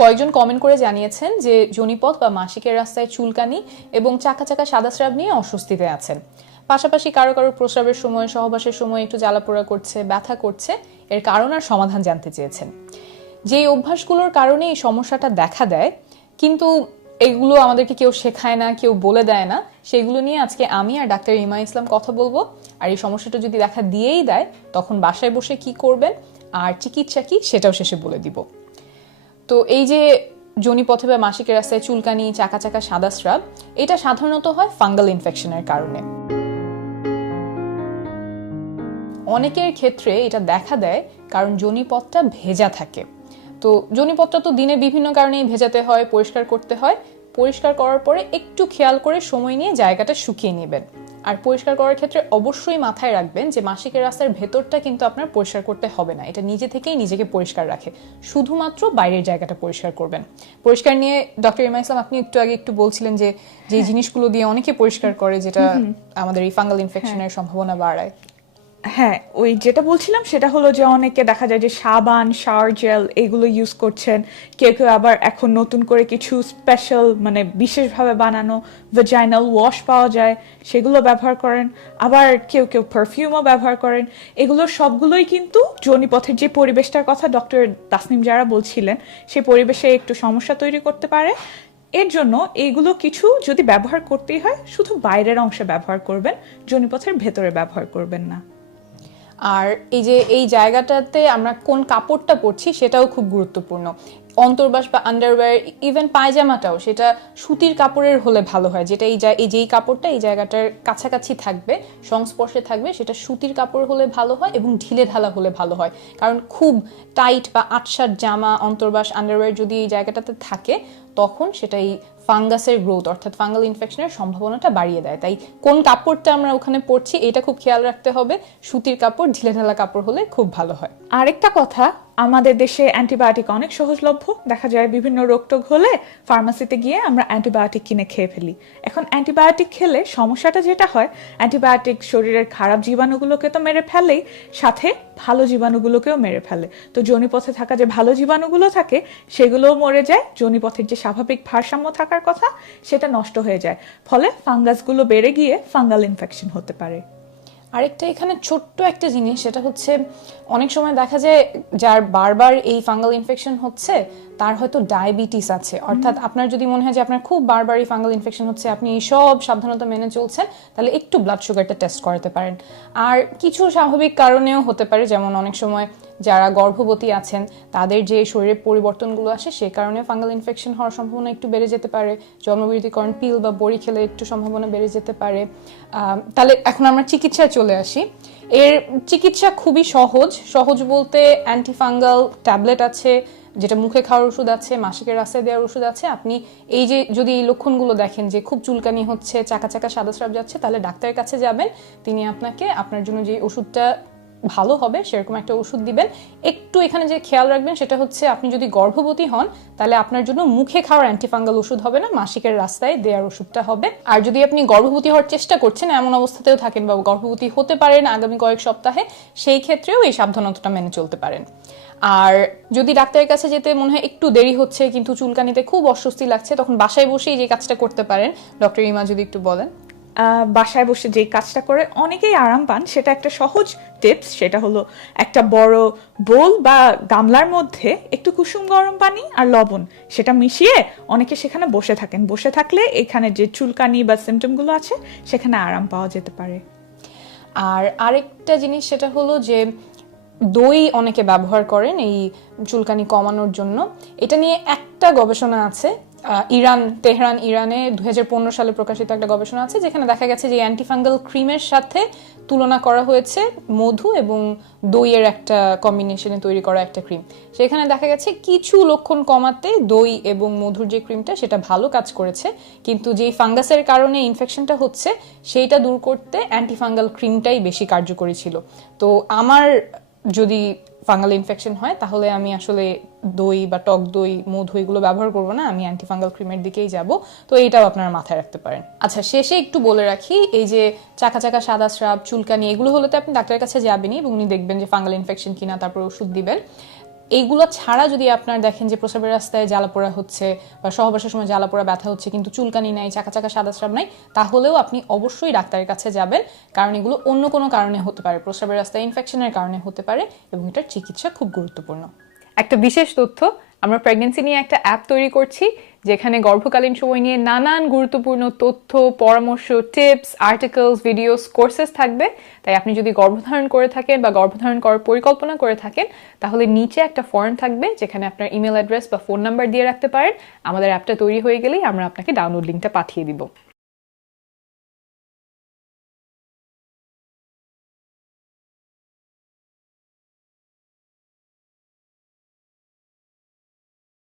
কয়েকজন কমেন্ট করে জানিয়েছেন যে যোনিপথ বা মাসিকের রাস্তায় চুলকানি এবং চাকা চাকা সাদা স্রাব নিয়ে অস্বস্তিতে আছেন। পাশাপাশি কারো কারো প্রস্রাবের সময়, সহবাসের সময় একটু জ্বালাপোড়া করছে, ব্যথা করছে। এর কারণ আর সমাধান জানতে চেয়েছেন। যেই অভ্যাসগুলোর কারণে এই সমস্যাটা দেখা দেয়, কিন্তু এগুলো আমাদেরকে কেউ শেখায় না, কেউ বলে দেয় না, সেগুলো নিয়ে আজকে আমি আর ডাক্তার ইমা ইসলাম কথা বলবো। আর এই সমস্যাটা যদি দেখা দিয়েই দেয়, তখন বাসায় বসে কি করবেন আর চিকিৎসা কি সেটাও শেষে বলে দিব। তো এই যে যোনিপথে বা মাসিকের রাস্তায় চুলকানি, চাকা চাকা সাদা স্রাব, এটা সাধারণত হয় ফাঙ্গাল ইনফেকশনের কারণে। অনেকের ক্ষেত্রে এটা দেখা দেয় কারণ যোনিপথটা ভেজা থাকে। তো যোনিপথটা তো দিনে বিভিন্ন কারণেই ভেজাতে হয়, পরিষ্কার করতে হয়। পরিষ্কার করার পরে একটু খেয়াল করে সময় নিয়ে জায়গাটা শুকিয়ে নেবেন। আর পরিষ্কার করার ক্ষেত্রে অবশ্যই মাথায় রাখবেন যে মাসিকের রাস্তার ভেতরটা কিন্তু আপনার পরিষ্কার করতে হবে না, এটা নিজে থেকেই নিজেকে পরিষ্কার রাখে। শুধুমাত্র বাইরের জায়গাটা পরিষ্কার করবেন। পরিষ্কার নিয়ে ডক্টর ইমা ইসলাম, আপনি একটু আগে একটু বলছিলেন যে যে জিনিসগুলো দিয়ে অনেকে পরিষ্কার করে, যেটা আমাদের এই ফাঙ্গাল ইনফেকশনের সম্ভাবনা বাড়ায়। হ্যাঁ, ওই যেটা বলছিলাম সেটা হলো যে অনেকে দেখা যায় যে সাবান, শাওয়ার জেল এগুলো ইউজ করছেন। কেউ কেউ আবার এখন নতুন করে কিছু স্পেশাল মানে বিশেষভাবে বানানো ভ্যাজাইনাল ওয়াশ পাওয়া যায়, সেগুলো ব্যবহার করেন। আবার কেউ কেউ পারফিউমও ব্যবহার করেন। এগুলো সবগুলোই কিন্তু যোনিপথের যে পরিবেশটার কথা ডক্টর তাসনিম যারা বলছিলেন, সেই পরিবেশে একটু সমস্যা তৈরি করতে পারে। এর জন্য এইগুলো কিছু যদি ব্যবহার করতেই হয়, শুধু বাইরের অংশে ব্যবহার করবেন, যোনিপথের ভেতরে ব্যবহার করবেন না। আর এই যে এই জায়গাটাতে আমরা কোন কাপড়টা পরছি সেটাও খুব গুরুত্বপূর্ণ। অন্তর্বাস বা আন্ডারওয়্যার, ইভেন পায়জামাটাও সেটা সুতির কাপড়ের হলে ভালো হয়, যেটা যেই কাপড়টা এই জায়গাটার কাছাকাছি থাকবে, সংস্পর্শে থাকবে, সেটা সুতির কাপড় হলে ভালো হয় এবং ঢিলে ঢালা হলে ভালো হয়। কারণ খুব টাইট বা আটসাট জামা, অন্তর্বাস, আন্ডারওয়্যার যদি এই জায়গাটাতে থাকে, তখন সেটা এই ফাঙ্গাসের গ্রোথ অর্থাৎ ফাঙ্গাল ইনফেকশনের সম্ভাবনাটা বাড়িয়ে দেয়। তাই কোন কাপড়টা আমরা ওখানে পরছি এটা খুব খেয়াল রাখতে হবে। সুতির কাপড়, ঢিলে ঢালা কাপড় হলে খুব ভালো হয়। আরেকটা কথা, আমাদের দেশে অ্যান্টিবায়োটিক অনেক সহজলভ্য। দেখা যায় বিভিন্ন রোগটোগ হলে ফার্মাসিতে গিয়ে আমরা অ্যান্টিবায়োটিক কিনে খেয়ে ফেলি। এখন অ্যান্টিবায়োটিক খেলে সমস্যাটা যেটা হয়, অ্যান্টিবায়োটিক শরীরের খারাপ জীবাণুগুলোকে তো মেরে ফেলেই, সাথে ভালো জীবাণুগুলোকেও মেরে ফেলে। তো যোনিপথে থাকা যে ভালো জীবাণুগুলো থাকে সেগুলোও মরে যায়, যোনিপথের যে স্বাভাবিক ভারসাম্য থাকার কথা সেটা নষ্ট হয়ে যায়। ফলে ফাঙ্গাসগুলো বেড়ে গিয়ে ফাঙ্গাল ইনফেকশন হতে পারে। আরেকটা এখানে ছোট্ট একটা জিনিস, সেটা হচ্ছে অনেক সময় দেখা যায় যার বারবার এই ফাঙ্গাল ইনফেকশন হচ্ছে তার হয়তো ডায়াবেটিস আছে। অর্থাৎ আপনার যদি মনে হয় যে আপনার খুব বারবার এই ফাঙ্গাল ইনফেকশন হচ্ছে, আপনি সব সাবধানতা মেনে চলছেন, তাহলে একটু ব্লাড সুগারটা টেস্ট করাতে পারেন। আর কিছু স্বাভাবিক কারণেও হতে পারে, যেমন অনেক সময় যারা গর্ভবতী আছেন তাদের যে শরীরের পরিবর্তনগুলো আসে সে কারণে ফাঙ্গাল ইনফেকশন হওয়ার সম্ভাবনা একটু বেড়ে যেতে পারে। জন্মবৃদ্ধিকরণ পিল বা বড়ি খেলে একটু সম্ভাবনা বেড়ে যেতে পারে। তাহলে এখন আমরা চিকিৎসায় চলে আসি। এর চিকিৎসা খুবই সহজ। সহজ বলতে অ্যান্টিফাঙ্গাল ট্যাবলেট আছে, যেটা মুখে খাওয়ার ওষুধ আছে, মাসিকের রাস্তায় দেওয়ার ওষুধ আছে। আপনি এই যে যদি এই লক্ষণগুলো দেখেন যে খুব চুলকানি হচ্ছে, চাকা চাকা সাদা স্রাব যাচ্ছে, তাহলে ডাক্তারের কাছে যাবেন। তিনি আপনাকে আপনার জন্য যে ওষুধটা ভালো হবে সেরকম একটা ওষুধ দিবেন। একটু এখানে যে খেয়াল রাখবেন সেটা হচ্ছে, আপনি যদি গর্ভবতী হন তাহলে আপনার জন্য মুখে খাওয়ার অ্যান্টিফাঙ্গাল ওষুধ হবে না, মাসিকের রাস্তায় দেওয়ার ওষুধটা হবে। আর যদি আপনি গর্ভবতী হওয়ার চেষ্টা করছেন, এমন অবস্থাতেও থাকেন বা গর্ভবতী হতে পারেন আগামী কয়েক সপ্তাহে, সেই ক্ষেত্রেও এই সাবধানতাটা মেনে চলতে পারেন। আর যদি ডাক্তারের কাছে যেতে মনে হয় একটু দেরি হচ্ছে কিন্তু চুলকানিতে খুব অস্বস্তি লাগছে, তখন বাসায় বসেই যে কাজটা করতে পারেন, ডক্টর ইমা যদি একটু বলেন। বাসায় বসে যে কাজটা করে অনেকেই আরাম পান, সেটা একটা সহজ টিপস। সেটা হলো একটা বড় বোল বা গামলার মধ্যে একটু কুসুম গরম পানি আর লবণ সেটা মিশিয়ে অনেকে সেখানে বসে থাকেন। বসে থাকলে এখানে যে চুলকানি বা সিমটমগুলো আছে সেখানে আরাম পাওয়া যেতে পারে। আর আরেকটা জিনিস সেটা হলো যে দই অনেকে ব্যবহার করেন এই চুলকানি কমানোর জন্য। এটা নিয়ে একটা গবেষণা আছে, তেহরান ইরানে 2015 সালে প্রকাশিত একটা গবেষণা আছে, যেখানে দেখা গেছে যে অ্যান্টিফাঙ্গাল ক্রিমের সাথে তুলনা করা হয়েছে মধু এবং দইয়ের একটা কম্বিনেশনে তৈরি করা একটা ক্রিম। সেখানে দেখা গেছে কিছু লক্ষণ কমাতে দই এবং মধুর যে ক্রিমটা সেটা ভালো কাজ করেছে, কিন্তু যেই ফাঙ্গাসের কারণে ইনফেকশনটা হচ্ছে সেইটা দূর করতে অ্যান্টিফাঙ্গাল ক্রিমটাই বেশি কার্যকরী ছিল। তো আমার যদি ফাঙ্গাল ইনফেকশন হয় তাহলে আমি আসলে দই বা টক দই, মধু এগুলো ব্যবহার করবো না, আমি অ্যান্টিফাঙ্গাল ক্রিমের দিকেই যাব। তো এইটাও আপনারা মাথায় রাখতে পারেন। আচ্ছা, শেষে একটু বলে রাখি, এই যে চাকা চাকা সাদা স্রাব, চুলকানি, এগুলো হলে তো আপনি ডাক্তারের কাছে যাবেনই এবং উনি দেখবেন যে ফাঙ্গাল ইনফেকশন কিনা, তারপর ওষুধ দিবেন। এইগুলো ছাড়া যদি আপনার দেখেন যে প্রস্রাবের রাস্তায় জ্বালাপোড়া হচ্ছে বা সহবাসের সময় জ্বালাপোড়া ব্যথা হচ্ছে কিন্তু চুলকানি নাই, চাকা চাকা সাদা স্রাব নাই, তাহলেও আপনি অবশ্যই ডাক্তারের কাছে যাবেন, কারণ এগুলো অন্য কোনো কারণে হতে পারে, প্রস্রাবের রাস্তায় ইনফেকশনের কারণে হতে পারে এবং এটার চিকিৎসা খুব গুরুত্বপূর্ণ। একটা বিশেষ তথ্য, আমরা প্রেগন্যান্সি নিয়ে একটা অ্যাপ তৈরি করছি যেখানে গর্ভকালীন সময় নিয়ে নানান গুরুত্বপূর্ণ তথ্য, পরামর্শ, টিপস, আর্টিকেলস, ভিডিওস, কোর্সেস থাকবে। তাই আপনি যদি গর্ভধারণ করে থাকেন বা গর্ভধারণ করার পরিকল্পনা করে থাকেন তাহলে নিচে একটা ফর্ম থাকবে যেখানে আপনার ইমেল অ্যাড্রেস বা ফোন নাম্বার দিয়ে রাখতে পারেন। আমাদের অ্যাপটা তৈরি হয়ে গেলেই আমরা আপনাকে ডাউনলোড লিঙ্কটা পাঠিয়ে দিব।